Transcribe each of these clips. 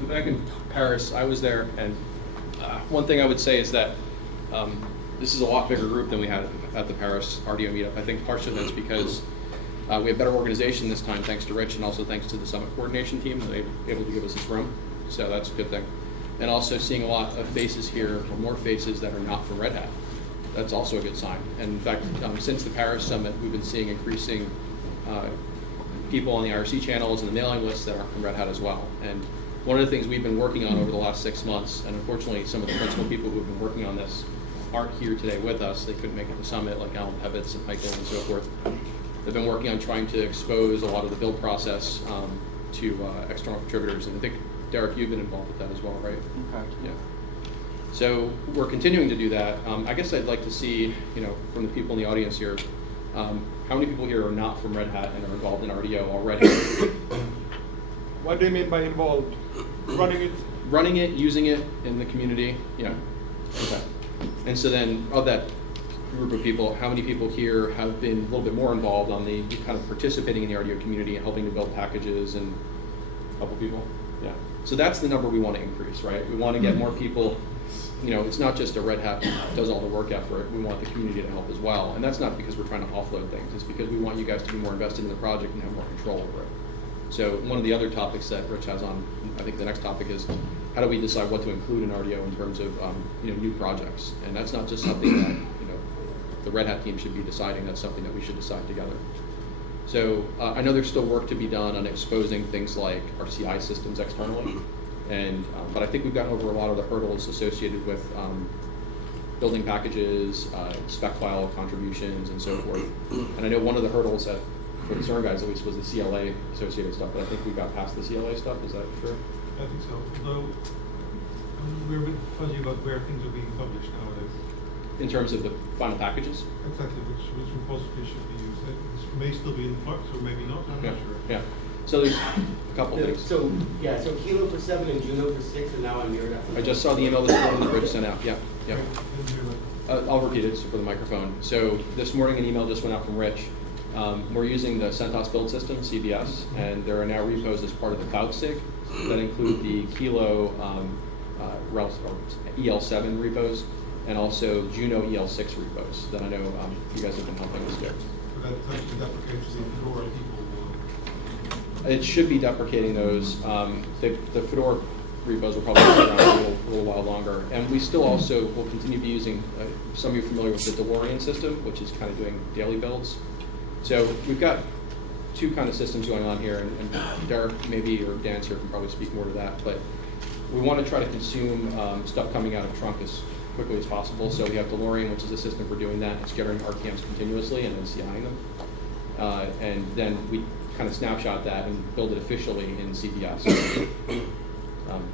So back in Paris, I was there, and one thing I would say is that this is a lot bigger group than we had at the Paris RDO meetup. I think partially that's because we have better organization this time, thanks to Rich, and also thanks to the summit coordination team. They were able to give us this room, so that's a good thing. And also seeing a lot of faces here, or more faces that are not from Red Hat. That's also a good sign. And in fact, since the Paris summit, we've been seeing increasing people on the IRC channels and the mailing lists that aren't from Red Hat as well. And one of the things we've been working on over the last 6 months, and unfortunately some of the principal people who have been working on this aren't here today with us. They couldn't make it to the summit, like Alan Pevitz and Michael and so forth. They've been working on trying to expose a lot of the build process to external contributors. And I think, Derek, you've been involved with that as well, right? Okay. Yeah. So we're continuing to do that. I guess I'd like to see, from the people in the audience here, how many people here are not from Red Hat and are involved in RDO already? What do you mean by involved? Running it? Running it, using it in the community, yeah. Okay. And so then, of that group of people, how many people here have been a little bit more involved on the kind of participating in the RDO community and helping to build packages, and a couple people? Yeah. So that's the number we want to increase, right? We want to get more people. It's not just a Red Hat does all the work effort. We want the community to help as well. And that's not because we're trying to offload things. It's because we want you guys to be more invested in the project and have more control over it. So one of the other topics that Rich has on, I think the next topic is, how do we decide what to include in RDO in terms of new projects? And that's not just something that the Red Hat team should be deciding. That's something that we should decide together. So I know there's still work to be done on exposing things like our CI systems externally. And but I think we've gotten over a lot of the hurdles associated with building packages, spec file contributions, and so forth. And I know one of the hurdles that, for the CERN guys at least, was the CLA associated stuff, but I think we got past the CLA stuff. Is that true? I think so. Although we're a bit fuzzy about where things are being published nowadays. In terms of the final packages? Exactly, which repository should be used. This may still be in flux, or maybe not. I'm Yeah. not sure. Yeah. So there's a couple things. So Kilo for 7 and Juno for 6, and now I'm here. I just saw the email this morning that Rich sent out. Yeah. Yeah. Okay, didn't hear that. I'll repeat it for the microphone. So this morning an email just went out from Rich. We're using the CentOS build system, CBS, and there are now repos as part of the CloudSig that include the Kilo EL7 repos and also Juno EL6 repos that I know you guys have been helping us do. So that essentially deprecates the Fedora people. It should be deprecating those. The Fedora repos will probably be around a little while longer. And we still also will continue to be using, some of you are familiar with the DeLorean system, which is kind of doing daily builds. So we've got two kind of systems going on here, and Derek maybe, or Dan here can probably speak more to that, but we want to try to consume stuff coming out of trunk as quickly as possible. So we have DeLorean, which is a system for doing that. It's generating RPMs continuously and then CIing them. And then we kind of snapshot that and build it officially in CBS.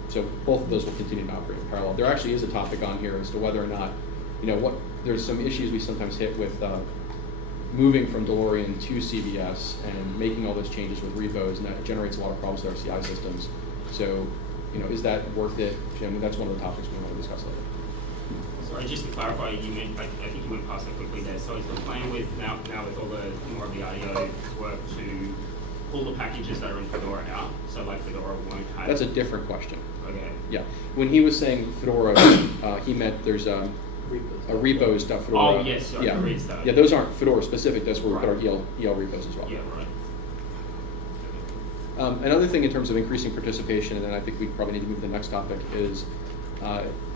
So both of those will continue to operate in parallel. There actually is a topic on here as to whether or not, there's some issues we sometimes hit with moving from DeLorean to CBS and making all those changes with repos, and that generates a lot of problems with our CI systems. So, is that worth it? Jim, that's one of the topics we want to discuss later. Sorry, just to clarify, I think you went past that quickly there. So is the plan with now with all the more of the RDO work to pull the packages that are in Fedora out? So like Fedora won't have. That's a different question. Okay. Yeah. When he was saying Fedora, he meant there's a repos stuff. Fedora. Oh yes, sorry, yeah. read stuff. Yeah, those aren't Fedora specific. That's where we put our Right. EL repos as well. Yeah, right. Another thing in terms of increasing participation, and then I think we probably need to move to the next topic, is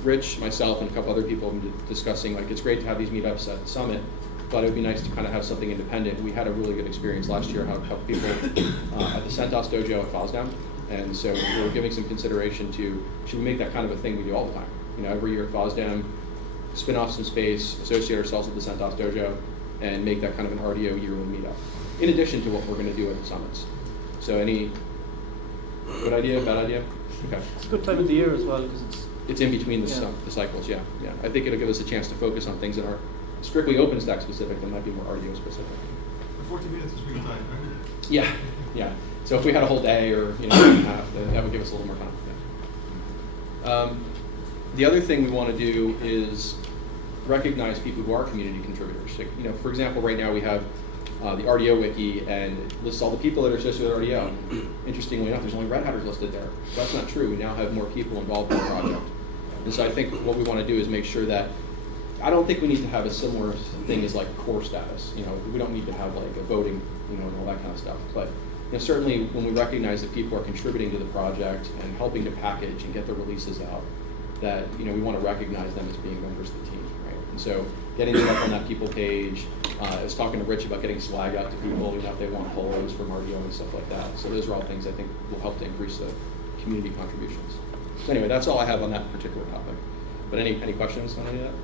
Rich, myself, and a couple other people have been discussing, like, it's great to have these meetups at the Summit, but it would be nice to kind of have something independent. We had a really good experience last year, how a couple people at the CentOS dojo at FOSDEM, and so we're giving some consideration to, should we make that kind of a thing we do all the time? Every year at FOSDEM, spin off some space, associate ourselves with the CentOS dojo, and make that kind of an RDO yearly meetup, in addition to what we're going to do at the summits. So any good idea, bad idea? Okay. It's a good time of the year as well because It's in between the cycles, yeah. I think it'll give us a chance to focus on things that are strictly OpenStack specific that might be more RDO specific. 40 minutes is real time, right? Yeah. So if we had a whole day or half, that would give us a little more time. Yeah. The other thing we want to do is recognize people who are community contributors. Like, for example, right now we have the RDO wiki and it lists all the people that are associated with RDO. Interestingly enough, there's only Red Hatters listed there. That's not true. We now have more people involved in the project. And so I think what we want to do is make sure that, I don't think we need to have a similar thing as like core status. You know, we don't need to have like a voting, you know, and all that kind of stuff. But you know, certainly when we recognize that people are contributing to the project and helping to package and get the releases out, that, you know, we want to recognize them as being members of the team, right? And so getting them up on that people page, I was talking to Rich about getting swag out to people, you know, if they want polos from RDO and stuff like that. So those are all things I think will help to increase the community contributions. So anyway, that's all I have on that particular topic. But any questions on any of that?